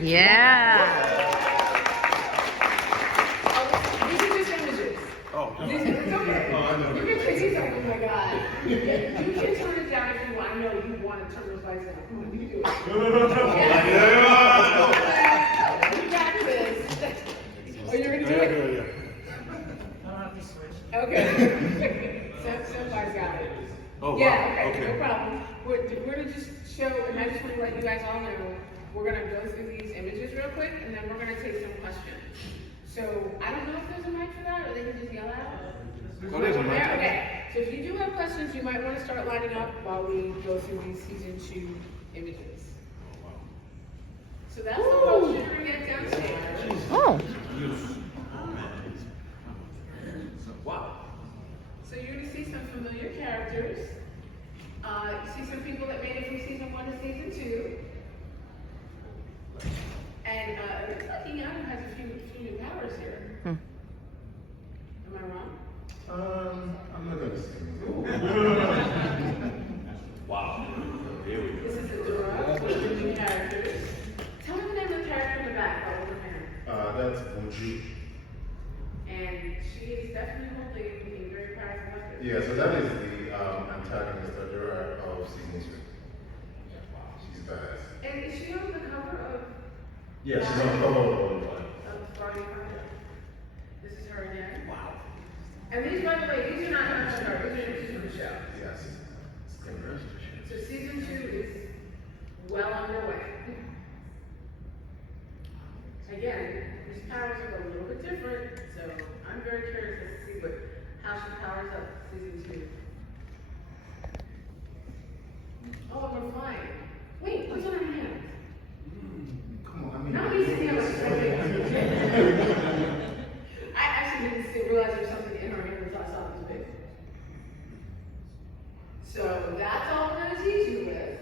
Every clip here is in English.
Yeah. These are just images. Oh. It's okay. Oh, I know. You can take these, like, oh my God. You can turn it down if you want. I know you want to turn those lights down. Come on, you can do it. Yeah. You got this. Oh, you're going to do it? I'll have to switch. Okay. Somebody's got it. Oh, Yeah, wow. okay, no problem. We're going to just show, and I just want to let you guys all know, we're going to go through these images real quick, and then we're going to take some questions. So, I don't know if there's a mic for that, or they can just yell out. Oh, there's a mic. Okay, so if you do have questions, you might want to start lining up while we go through these season 2 images. So that's the poster you're going to get downstairs. Oh. Wow. So you're going to see some familiar characters. You see some people that made it from season 1 to season 2. And it looks like Iyanu has a few new powers here. Am I wrong? I'm not gonna say. Wow. Here we go. This is Adora with the new characters. Tell me the name of the character in the back. I'll open her. That's Buju. And she is definitely holding a very prized weapon. Yeah, so that is the antagonist Adora of season 2. Wow, she's badass. And is she on the cover of Yeah, she's on the cover of the Starting Project? This is her again. Wow. And these, by the way, these are not her show. These are just for the show. Yes. So season 2 is well underway. Again, these powers are a little bit different, so I'm very curious to see how she powers up season 2. Oh, we're flying. Wait, what's on her hands? Come on, I mean. Not these hands. I actually didn't realize there was something in her hand until I saw it was big. So that's all we're going to teach you with.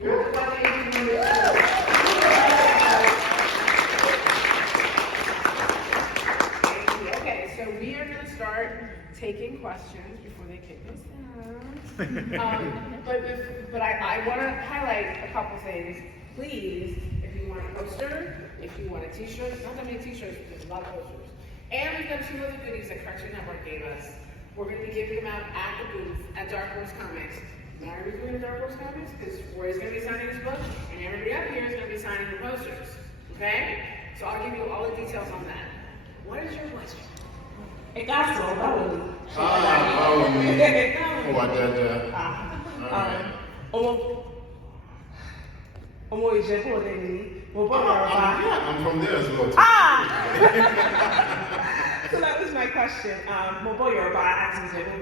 You're going to watch anything on this show. Okay, so we are going to start taking questions before they kick us down. But I want to highlight a couple things. Please, if you want a poster, if you want a t-shirt, not that many t-shirts, but there's a lot of posters. And we've got 2 other goodies that Cartoon Network gave us. We're going to be giving them out at the booth at Dark Horse Comics. Mary was doing Dark Horse Comics because Roy's going to be signing his book, and everybody up here is going to be signing the posters. Okay? So I'll give you all the details on that. What is your question? It got so bad. Ọmọ Ìjẹ̀bú Òde ni mo bọ́ Yorùbá. I'm from there as well. So that was my question. Mo bọ́ Yorùbá àti Ìjẹ̀bú,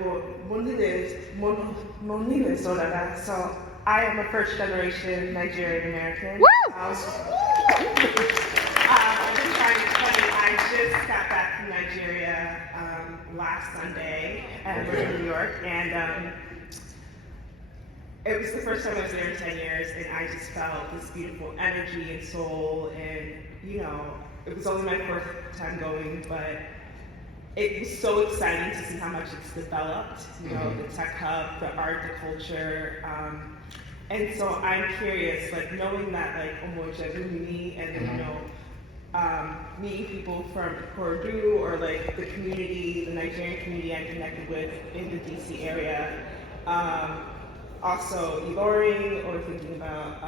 mo nílé sọ dáadáa. So I am a first generation Nigerian American. Woo! I'm just trying to tell you, I just got back from Nigeria last Sunday and we're in New York, and it was the first time I was there in 10 years, and I just felt this beautiful energy and soul, and it was only my 4th time going, but it was so exciting to see how much it's developed, the tech hub, the art, the culture, and so I'm curious, like knowing that Omo Jabumini, and then meeting people from Kordu or like the community, the Nigerian community I connected with in the DC area. Also Ilorin, or thinking about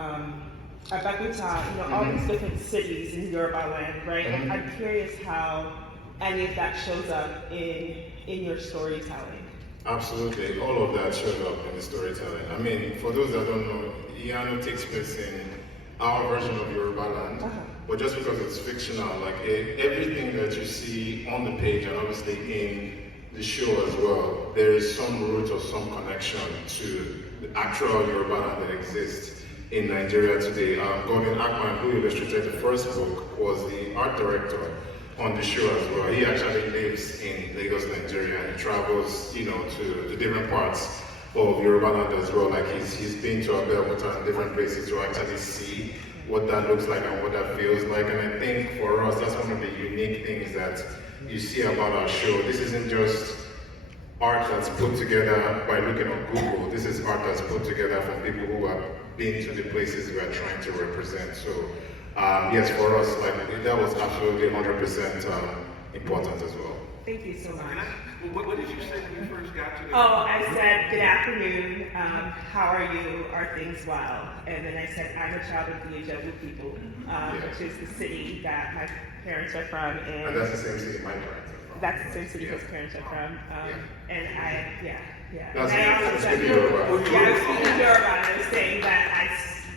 Abeokuta, all these different cities in Yoruba land, right? I'm curious how any of that shows up in your storytelling. Absolutely, all of that shows up in the storytelling. I mean, for those that don't know, Iyanu takes place in our version of Yoruba land, but just because it's fictional, like everything that you see on the page and obviously in the show as well, there is some root or some connection to the actual Yoruba land that exists in Nigeria today. Gordon Akman, who illustrated the first book, was the art director on the show as well. He actually lives in Lagos, Nigeria, and he travels, to the different parts of Yoruba land as well. Like he's been to Abeokuta and different places to actually see what that looks like and what that feels like. And I think for us, that's one of the unique things that you see about our show. This isn't just art that's put together by looking on Google. This is art that's put together from people who have been to the places we are trying to represent. So yes, for us, like that was absolutely 100% important as well. Thank you so much. What did you say when you first got to the? Oh, I said, good afternoon, how are you, are things well? And then I said, I'm a child of the Iyanu people, which is the city that my parents are from. And that's the same city my parents are from. That's the same city his parents are from. And yeah. That's and I also said, speaking Yoruba. I'm speaking Yoruba, and I'm saying that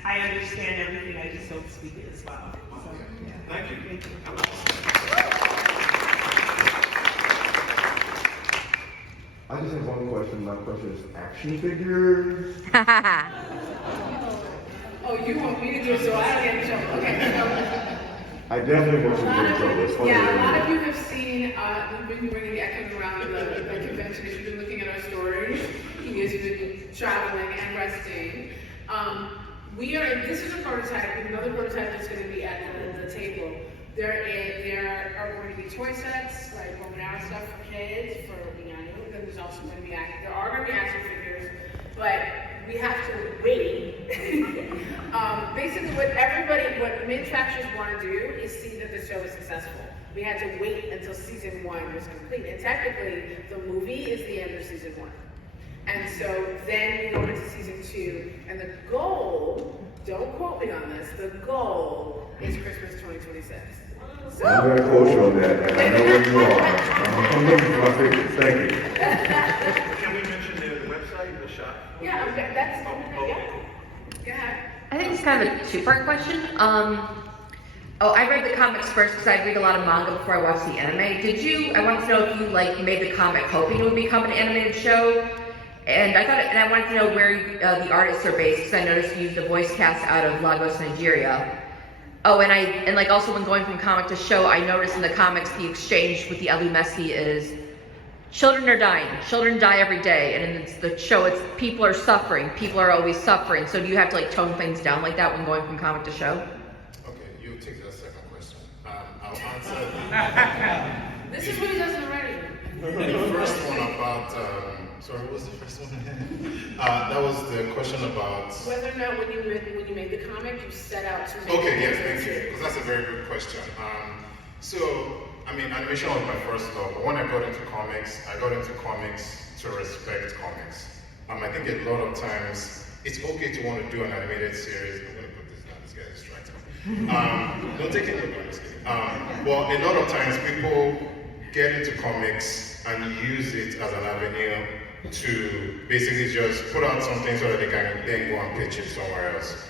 I understand everything, I just don't speak it as well. So, yeah. Thank you. Thank you. I just have one question. My question is action figures. Oh, you want me to do so I don't get in trouble. Okay, so. I definitely want you to get in trouble. It's funny. Yeah, a lot of you have seen, we've been bringing Ekin around the convention. If you've been looking at our stories, he has been traveling and resting. This is a prototype, and another prototype that's going to be at the table. There are going to be toy sets, like home and hour stuff for kids, for Iyanu. Then there's also going to be there are going to be action figures, but we have to wait. Basically, what manufacturers want to do is see that the show is successful. We had to wait until season 1 was complete, and technically, the movie is the end of season 1. And so then we go into season 2, and the goal, don't quote me on this, the goal is Christmas 2026. So, I'm going to quote you on that, and I know where you are. I'm looking for my figures. Thank you. Can we mention the website, the shop? yeah, that's, yeah. Go ahead. I think it's kind of a two-part question. I read the comics first because I read a lot of manga before I watched the anime. I wanted to know if you made the comic hoping it would become an animated show, and I wanted to know where the artists are based because I noticed you used a voice cast out of Lagos, Nigeria. Oh, and also when going from comic to show, I noticed in the comics the exchange with the Elu Messi is children are dying. Children die every day, and in the show, it's people are suffering. People are always suffering. So do you have to tone things down like that when going from comic to show? Okay, you take that second question. I'll answer This is what he does in the writing. the first one about. Sorry, what was the first one again? That was the question about. Whether or not when you made the comic, you set out to make Okay, it yes, into thank you. series. Because that's a very good question. Animation was my first love, but when I got into comics to respect comics. I think a lot of times it's okay to want to do an animated series. I'm going to put this down. This guy is distracting. Don't take it away. I'm just kidding. But a lot of times people get into comics and use it as an avenue to basically just put out something so that they can then go and pitch it somewhere else.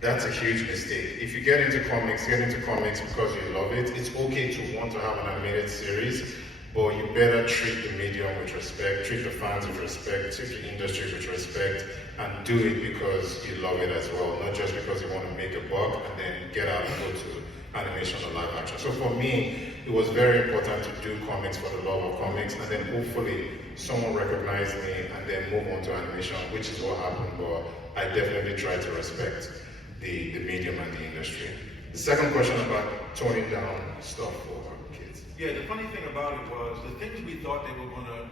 That's a huge mistake. If you get into comics because you love it. It's okay to want to have an animated series, but you better treat the medium with respect, treat the fans with respect, treat the industry with respect, and do it because you love it as well, not just because you want to make a buck and then get out and go to animation or live action. So for me, it was very important to do comics for the love of comics, and then hopefully someone recognized me and then move on to animation, which is what happened, but I definitely try to respect the medium and the industry. The second question about toning down stuff for kids. Yeah, the funny thing about it was the things we thought they were gonna,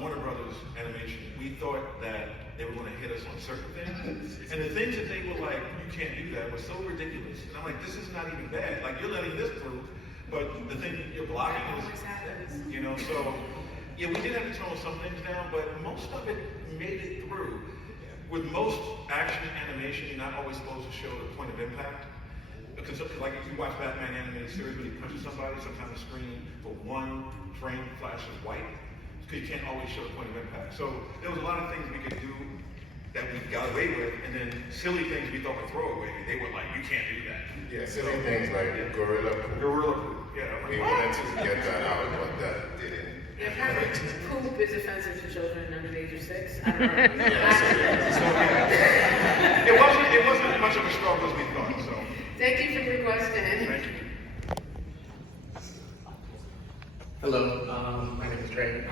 Warner Brothers Animation, we thought that they were gonna hit us on certain things. And the things that they were like, you can't do that, was so ridiculous. And I'm like, this is not even bad. Like, you're letting this through, but the thing you're blocking is, so, yeah, we did have to tone some things down, but most of it made it through. With most action animation, you're not always supposed to show the point of impact. Because, like, if you watch Batman animated series where he punches somebody, sometimes the screen for one frame flashes white, because you can't always show the point of impact. So there was a lot of things we could do that we got away with, and then silly things we thought were throwaway. They were like, you can't do that. Yeah, silly things like Gorilla Poop. Yeah, We wanted to get that out, but that didn't. Poop is offensive to children under the age of 6. I don't know. It wasn't as much of a struggle as we thought. So Thank you for your question. thank you. Hello, my name is Greg.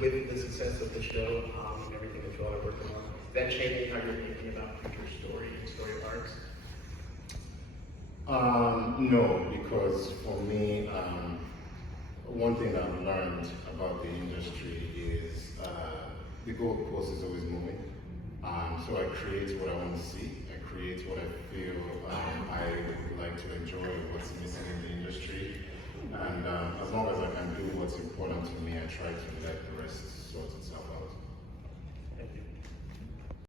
With the success of the show and everything that you all are working on, is that changing how you're thinking about future story and story arcs? No, because for me, one thing I've learned about the industry is the goalpost is always moving. So I create what I want to see. I create what I feel I try to let the rest sort itself